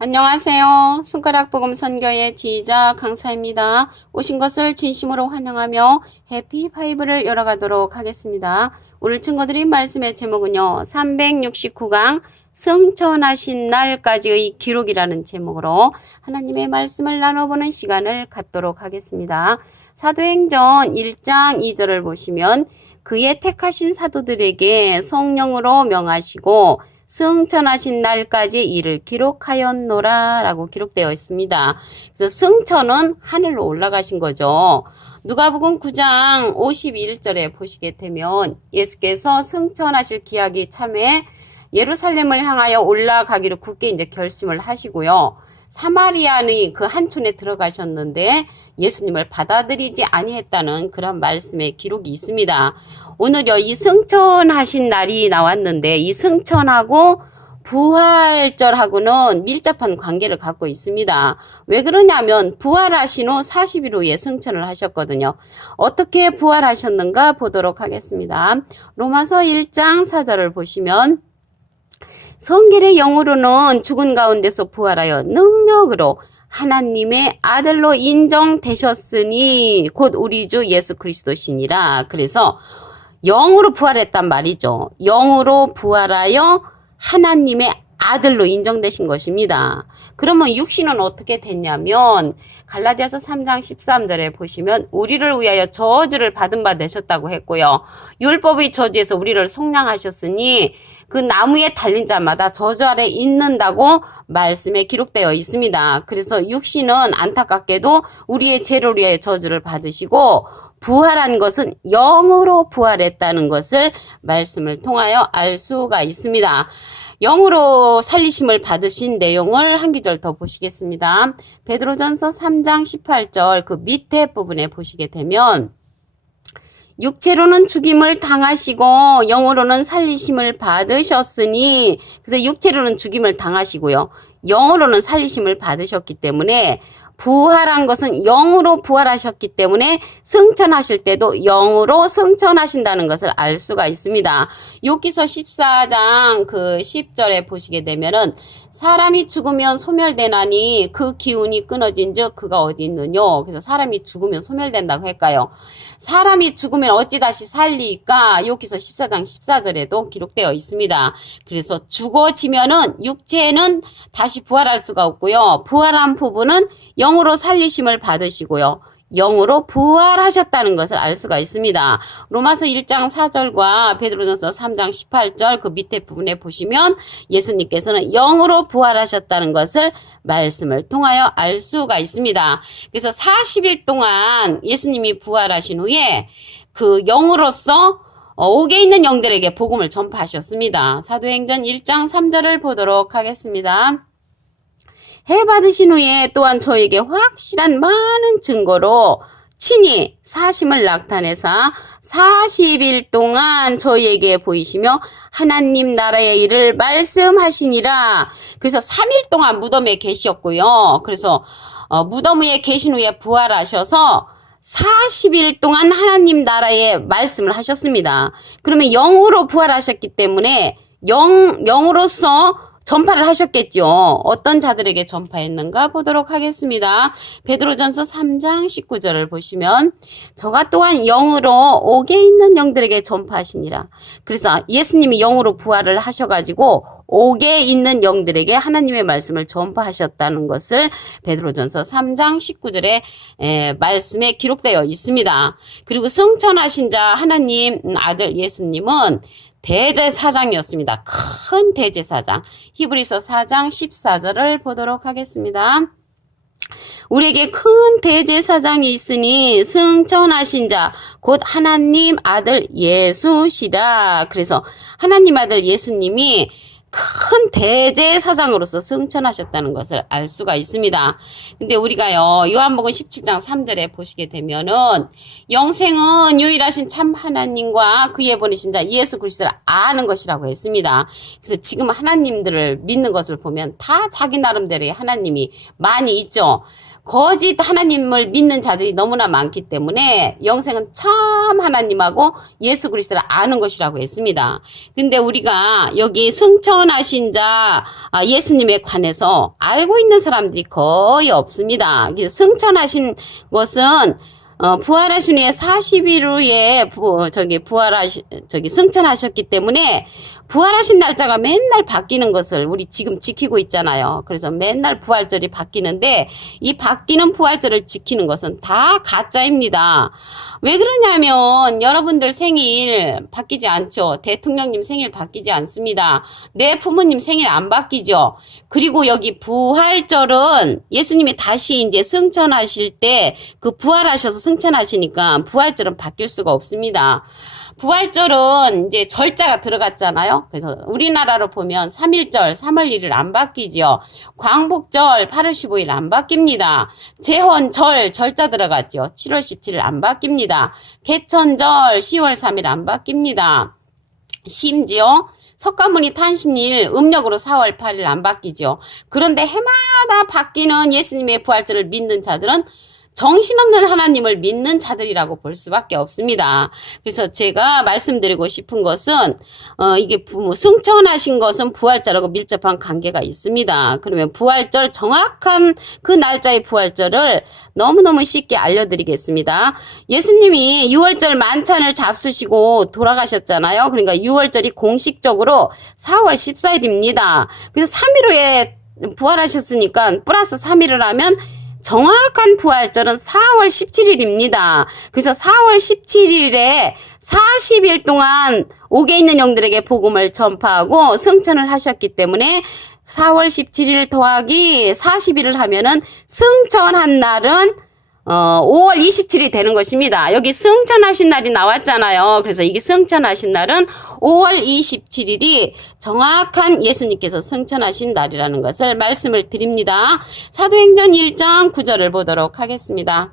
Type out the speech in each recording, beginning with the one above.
안녕하세요. 손가락 복음 선교의 지휘자 강사입니다. 오신 것을 진심으로 환영하며 해피 파이브를 열어가도록 하겠습니다. 오늘 증거드린 말씀의 제목은요. 369강 승천하신 날까지의 기록이라는 제목으로 하나님의 말씀을 나눠보는 시간을 갖도록 하겠습니다. 사도행전 1장 2절을 보시면 그의 택하신 사도들에게 성령으로 명하시고 승천하신 날까지 이를 기록하였노라 라고 기록되어 있습니다. 그래서 승천은 하늘로 올라가신 거죠. 누가복음 9장 51절에 보시게 되면 예수께서 승천하실 기약이 참에 예루살렘을 향하여 올라가기로 굳게 이제 결심을 하시고요. 사마리아의 그 한촌에 들어가셨는데 예수님을 받아들이지 아니했다는 그런 말씀의 기록이 있습니다. 오늘요, 이 승천하신 날이 나왔는데 이 승천하고 부활절하고는 밀접한 관계를 갖고 있습니다. 왜 그러냐면 부활하신 후 40일 후에 승천을 하셨거든요. 어떻게 부활하셨는가 보도록 하겠습니다. 로마서 1장 4절을 보시면 성결의 영으로는 죽은 가운데서 부활하여 능력으로 하나님의 아들로 인정되셨으니 곧 우리 주 예수 그리스도시니라. 그래서 영으로 부활했단 말이죠. 영으로 부활하여 하나님의 아들로 인정되신 것입니다. 그러면 육신은 어떻게 됐냐면 갈라디아서 3장 13절에 보시면 우리를 위하여 저주를 받은 바 되셨다고 했고요. 율법의 저주에서 우리를 속량하셨으니 그 나무에 달린 자마다 저주 아래 있는다고 말씀에 기록되어 있습니다. 그래서 육신은 안타깝게도 우리의 죄를 위하여 저주를 받으시고 부활한 것은 영으로 부활했다는 것을 말씀을 통하여 알 수가 있습니다. 영으로 살리심을 받으신 내용을 한 구절 더 보시겠습니다. 베드로전서 3장 18절 그 밑에 부분에 보시게 되면 육체로는 죽임을 당하시고 영으로는 살리심을 받으셨으니 그래서 육체로는 죽임을 당하시고요. 영으로는 살리심을 받으셨기 때문에 부활한 것은 영으로 부활하셨기 때문에 승천하실 때도 영으로 승천하신다는 것을 알 수가 있습니다. 욥기서 14장 그 10절에 보시게 되면은 사람이 죽으면 소멸되나니 그 기운이 끊어진즉 그가 어디 있느뇨. 그래서 사람이 죽으면 소멸된다고 할까요? 사람이 죽으면 어찌 다시 살리까? 욥기서 14장 14절에도 기록되어 있습니다. 그래서 죽어지면은 육체는 다시 부활할 수가 없고요. 부활한 부분은 영으로 살리심을 받으시고요. 영으로 부활하셨다는 것을 알 수가 있습니다. 로마서 1장 4절과 베드로전서 3장 18절 그 밑에 부분에 보시면 예수님께서는 영으로 부활하셨다는 것을 말씀을 통하여 알 수가 있습니다. 그래서 40일 동안 예수님이 부활하신 후에 그 영으로서 옥에 있는 영들에게 복음을 전파하셨습니다. 사도행전 1장 3절을 보도록 하겠습니다. 해 받으신 후에 또한 저에게 확실한 많은 증거로 친히 사심을 나타내사 40일 동안 저희에게 보이시며 하나님 나라의 일을 말씀하시니라. 그래서 3일 동안 무덤에 계셨고요. 그래서 무덤 위에 계신 후에 부활하셔서 40일 동안 하나님 나라의 말씀을 하셨습니다. 그러면 영으로 부활하셨기 때문에 영으로서 전파를 하셨겠죠. 어떤 자들에게 전파했는가 보도록 하겠습니다. 베드로전서 3장 19절을 보시면 저가 또한 영으로 옥에 있는 영들에게 전파하시니라. 그래서 예수님이 영으로 부활을 하셔가지고 옥에 있는 영들에게 하나님의 말씀을 전파하셨다는 것을 베드로전서 3장 19절에 말씀에 기록되어 있습니다. 그리고 승천하신 자 하나님 아들 예수님은 대제사장이었습니다. 큰 대제사장. 히브리서 4장 14절을 보도록 하겠습니다. 우리에게 큰 대제사장이 있으니 승천하신 자 곧 하나님 아들 예수시라. 그래서 하나님 아들 예수님이 큰 대제사장으로서 승천하셨다는 것을 알 수가 있습니다. 근데 우리가요, 요한복음 17장 3절에 보시게 되면은 영생은 유일하신 참 하나님과 그의 보내신 자 예수 그리스도를 아는 것이라고 했습니다. 그래서 지금 하나님들을 믿는 것을 보면 다 자기 나름대로의 하나님이 많이 있죠. 거짓 하나님을 믿는 자들이 너무나 많기 때문에 영생은 참 하나님하고 예수 그리스도를 아는 것이라고 했습니다. 근데 우리가 여기 승천 승천하신 자 예수님에 관해서 알고 있는 사람들이 거의 없습니다. 승천하신 것은 부활하신 후에 40일 후에 승천하셨기 때문에 부활하신 날짜가 맨날 바뀌는 것을 우리 지금 지키고 있잖아요. 그래서 맨날 부활절이 바뀌는데 이 바뀌는 부활절을 지키는 것은 다 가짜입니다. 왜 그러냐면 여러분들 생일 바뀌지 않죠. 대통령님 생일 바뀌지 않습니다. 내 부모님 생일 안 바뀌죠. 그리고 여기 부활절은 예수님이 다시 이제 승천하실 때 그 부활하셔서 승천하시니까 부활절은 바뀔 수가 없습니다. 부활절은 이제 절자가 들어갔잖아요. 그래서 우리나라로 보면 3.1절 3월 1일 안 바뀌죠. 광복절 8월 15일 안 바뀝니다. 제헌절 절자 들어갔죠. 7월 17일 안 바뀝니다. 개천절 10월 3일 안 바뀝니다. 심지어 석가모니 탄신일 음력으로 4월 8일 안 바뀌죠. 그런데 해마다 바뀌는 예수님의 부활절을 믿는 자들은 정신없는 하나님을 믿는 자들이라고 볼 수밖에 없습니다. 그래서 제가 말씀드리고 싶은 것은 이게 승천하신 것은 부활절하고 밀접한 관계가 있습니다. 그러면 부활절 정확한 그 날짜의 부활절을 너무너무 쉽게 알려드리겠습니다. 예수님이 6월절 만찬을 잡수시고 돌아가셨잖아요. 그러니까 6월절이 공식적으로 4월 14일입니다. 그래서 3일 후에 부활하셨으니까 플러스 3일을 하면 정확한 부활절은 4월 17일입니다. 그래서 4월 17일에 40일 동안 옥에 있는 영들에게 복음을 전파하고 승천을 하셨기 때문에 4월 17일 더하기 40일을 하면은 승천한 날은 5월 27일이 되는 것입니다. 여기 승천하신 날이 나왔잖아요. 그래서 이게 승천하신 날은 5월 27일이 정확한 예수님께서 승천하신 날이라는 것을 말씀을 드립니다. 사도행전 1장 9절을 보도록 하겠습니다.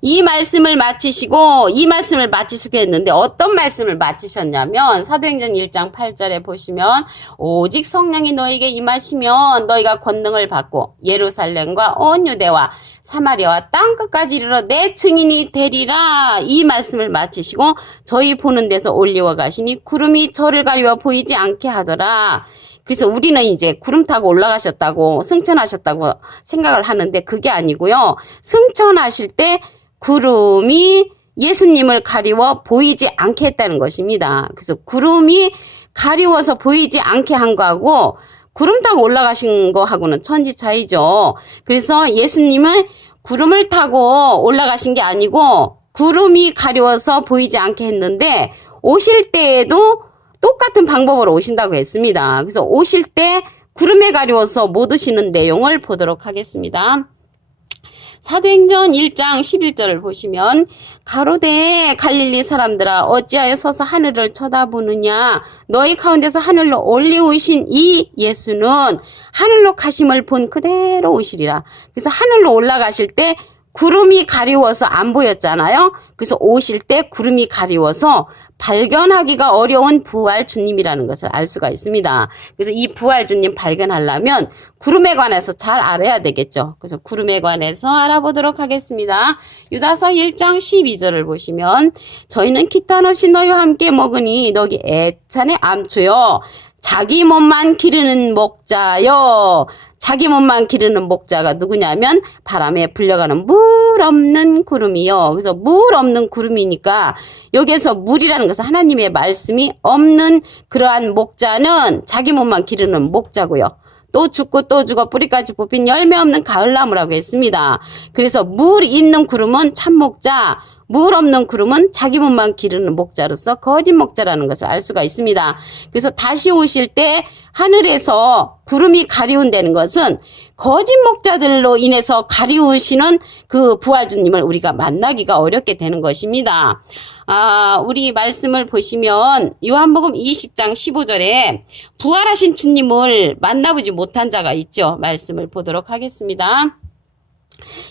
이 말씀을 마치시고 했는데 어떤 말씀을 마치셨냐면 사도행전 1장 8절에 보시면 오직 성령이 너에게 임하시면 너희가 권능을 받고 예루살렘과 온 유대와 사마리아와 땅끝까지 이르러 내 증인이 되리라. 이 말씀을 마치시고 저희 보는 데서 올리워 가시니 구름이 저를 가리워 보이지 않게 하더라. 그래서 우리는 이제 구름 타고 올라가셨다고 승천하셨다고 생각을 하는데 그게 아니고요. 승천하실 때 구름이 예수님을 가리워 보이지 않게 했다는 것입니다. 그래서 구름이 가리워서 보이지 않게 한 거하고 구름 타고 올라가신 거하고는 천지 차이죠. 그래서 예수님은 구름을 타고 올라가신 게 아니고 구름이 가리워서 보이지 않게 했는데 오실 때에도 똑같은 방법으로 오신다고 했습니다. 그래서 오실 때 구름에 가리워서 못 오시는 내용을 보도록 하겠습니다. 사도행전 1장 11절을 보시면 가로되 갈릴리 사람들아 어찌하여 서서 하늘을 쳐다보느냐 너희 가운데서 하늘로 올리우신 이 예수는 하늘로 가심을 본 그대로 오시리라. 그래서 하늘로 올라가실 때 구름이 가리워서 안 보였잖아요. 그래서 오실 때 구름이 가리워서 발견하기가 어려운 부활 주님이라는 것을 알 수가 있습니다. 그래서 이 부활 주님 발견하려면 구름에 관해서 잘 알아야 되겠죠. 그래서 구름에 관해서 알아보도록 하겠습니다. 유다서 1장 12절을 보시면 저희는 기탄 없이 너희와 함께 먹으니 너희 애찬의 암초요 자기 몸만 기르는 목자요. 자기 몸만 기르는 목자가 누구냐면 바람에 불려가는 물 없는 구름이요. 그래서 물 없는 구름이니까 여기에서 물이라는 것은 하나님의 말씀이 없는 그러한 목자는 자기 몸만 기르는 목자고요. 또 죽고 또 죽어 뿌리까지 뽑힌 열매 없는 가을나무라고 했습니다. 그래서 물 있는 구름은 참목자, 물 없는 구름은 자기 몸만 기르는 목자로서 거짓 목자라는 것을 알 수가 있습니다. 그래서 다시 오실 때 하늘에서 구름이 가리운다는 것은 거짓 목자들로 인해서 가리우시는 그 부활주님을 우리가 만나기가 어렵게 되는 것입니다. 우리 말씀을 보시면 요한복음 20장 15절에 부활하신 주님을 만나보지 못한 자가 있죠. 말씀을 보도록 하겠습니다.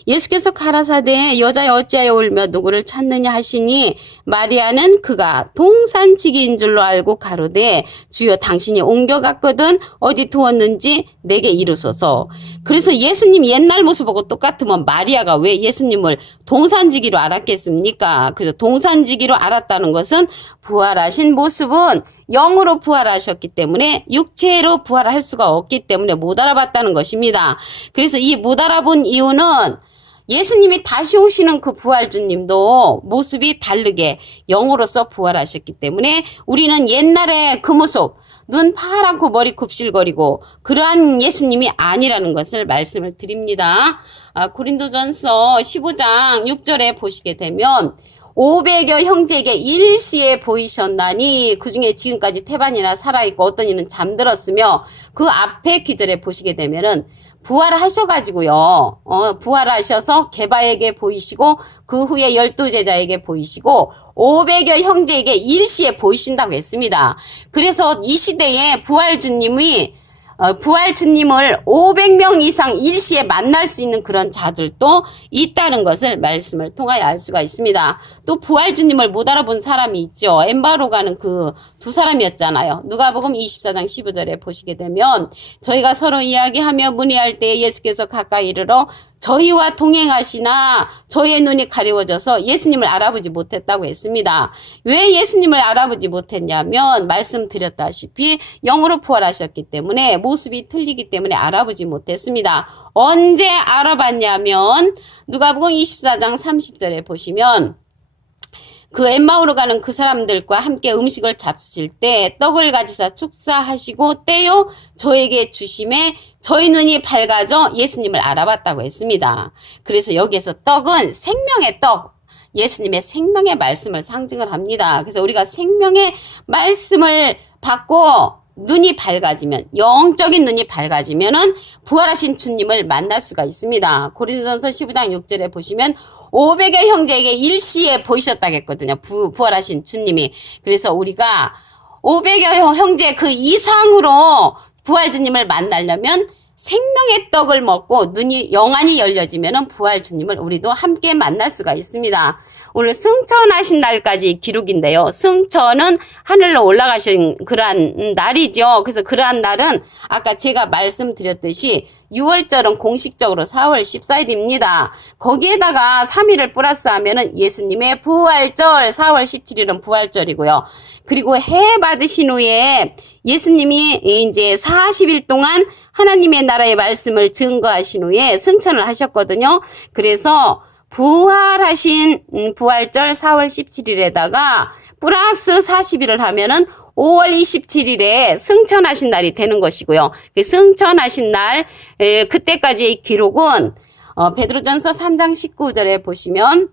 예수께서 가라사대 여자여 어찌하여 울며 누구를 찾느냐 하시니 마리아는 그가 동산지기인 줄로 알고 가로되 주여 당신이 옮겨갔거든 어디 두었는지 내게 이르소서. 그래서 예수님 옛날 모습하고 똑같으면 마리아가 왜 예수님을 동산지기로 알았겠습니까? 그래서 동산지기로 알았다는 것은 부활하신 모습은 영으로 부활하셨기 때문에 육체로 부활할 수가 없기 때문에 못 알아봤다는 것입니다. 그래서 이 못 알아본 이유는 예수님이 다시 오시는 그 부활주님도 모습이 다르게 영으로서 부활하셨기 때문에 우리는 옛날에 그 모습, 눈 파랗고 머리 굽실거리고 그러한 예수님이 아니라는 것을 말씀을 드립니다. 고린도전서 15장 6절에 보시게 되면 500여 형제에게 일시에 보이셨나니 그 중에 지금까지 태반이나 살아있고 어떤 이는 잠들었으며 그 앞에 기절에 보시게 되면은 부활하셔가지고요. 부활하셔서 게바에게 보이시고 그 후에 12제자에게 보이시고 500여 형제에게 일시에 보이신다고 했습니다. 그래서 이 시대에 부활주님을 500명 이상 일시에 만날 수 있는 그런 자들도 있다는 것을 말씀을 통하여 알 수가 있습니다. 또 부활주님을 못 알아본 사람이 있죠. 엠바로 가는 그 두 사람이었잖아요. 누가복음 24장 15절에 보시게 되면 저희가 서로 이야기하며 문의할 때 예수께서 가까이 이르러 저희와 동행하시나 저희의 눈이 가려워져서 예수님을 알아보지 못했다고 했습니다. 왜 예수님을 알아보지 못했냐면 말씀드렸다시피 영으로 부활하셨기 때문에 모습이 틀리기 때문에 알아보지 못했습니다. 언제 알아봤냐면 누가복음 24장 30절에 보시면 그 엠마오로 가는 그 사람들과 함께 음식을 잡수실 때 떡을 가지사 축사하시고 떼어 저에게 주심에 저희 눈이 밝아져 예수님을 알아봤다고 했습니다. 그래서 여기에서 떡은 생명의 떡, 예수님의 생명의 말씀을 상징을 합니다. 그래서 우리가 생명의 말씀을 받고 눈이 밝아지면, 영적인 눈이 밝아지면은 부활하신 주님을 만날 수가 있습니다. 고린도전서 15장 6절에 보시면 500여 형제에게 일시에 보이셨다고 했거든요. 부활하신 주님이. 그래서 우리가 500여 형제 그 이상으로 부활주님을 만나려면 생명의 떡을 먹고 눈이 영안이 열려지면은 부활주님을 우리도 함께 만날 수가 있습니다. 오늘 승천하신 날까지 기록인데요. 승천은 하늘로 올라가신 그러한 날이죠. 그래서 그러한 날은 아까 제가 말씀드렸듯이 6월절은 공식적으로 4월 14일입니다. 거기에다가 3일을 플러스하면은 예수님의 부활절 4월 17일은 부활절이고요. 그리고 해 받으신 후에 예수님이 이제 40일 동안 하나님의 나라의 말씀을 증거하신 후에 승천을 하셨거든요. 그래서 부활하신 부활절 4월 17일에다가 플러스 40일을 하면은 5월 27일에 승천하신 날이 되는 것이고요. 그 승천하신 날 그때까지의 기록은 베드로전서 3장 19절에 보시면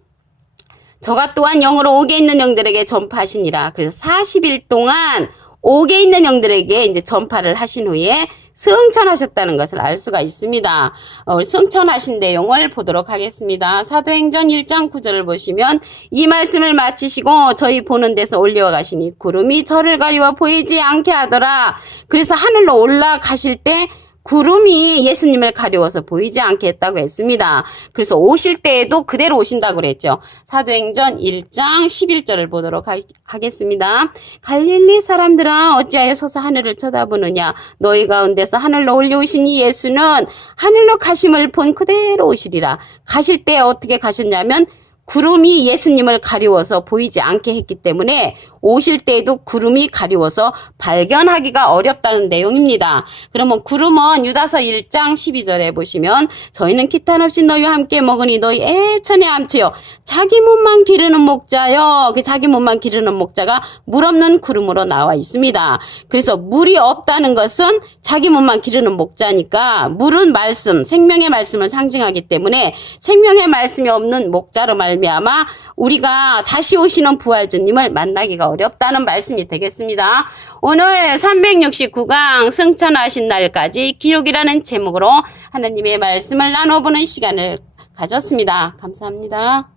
저가 또한 영으로 옥에 있는 영들에게 전파하시니라. 그래서 40일 동안 옥에 있는 영들에게 이제 전파를 하신 후에 승천하셨다는 것을 알 수가 있습니다. 승천하신 내용을 보도록 하겠습니다. 사도행전 1장 9절을 보시면 이 말씀을 마치시고 저희 보는 데서 올려와 가시니 구름이 저를 가리워 보이지 않게 하더라. 그래서 하늘로 올라가실 때 구름이 예수님을 가려워서 보이지 않게 했다고 했습니다. 그래서 오실 때에도 그대로 오신다고 그랬죠. 사도행전 1장 11절을 보도록 하겠습니다. 갈릴리 사람들아 어찌하여 서서 하늘을 쳐다보느냐. 너희 가운데서 하늘로 올려오신 이 예수는 하늘로 가심을 본 그대로 오시리라. 가실 때 어떻게 가셨냐면 구름이 예수님을 가리워서 보이지 않게 했기 때문에 오실 때에도 구름이 가리워서 발견하기가 어렵다는 내용입니다. 그러면 구름은 유다서 1장 12절에 보시면 저희는 기탄 없이 너희와 함께 먹으니 너희 애천에 암치여 자기 몸만 기르는 목자여. 그 자기 몸만 기르는 목자가 물 없는 구름으로 나와 있습니다. 그래서 물이 없다는 것은 자기 몸만 기르는 목자니까 물은 말씀, 생명의 말씀을 상징하기 때문에 생명의 말씀이 없는 목자로 말미암아 우리가 다시 오시는 부활주님을 만나기가 어렵다는 말씀이 되겠습니다. 오늘 369강 승천하신 날까지 기록이라는 제목으로 하나님의 말씀을 나눠보는 시간을 가졌습니다. 감사합니다.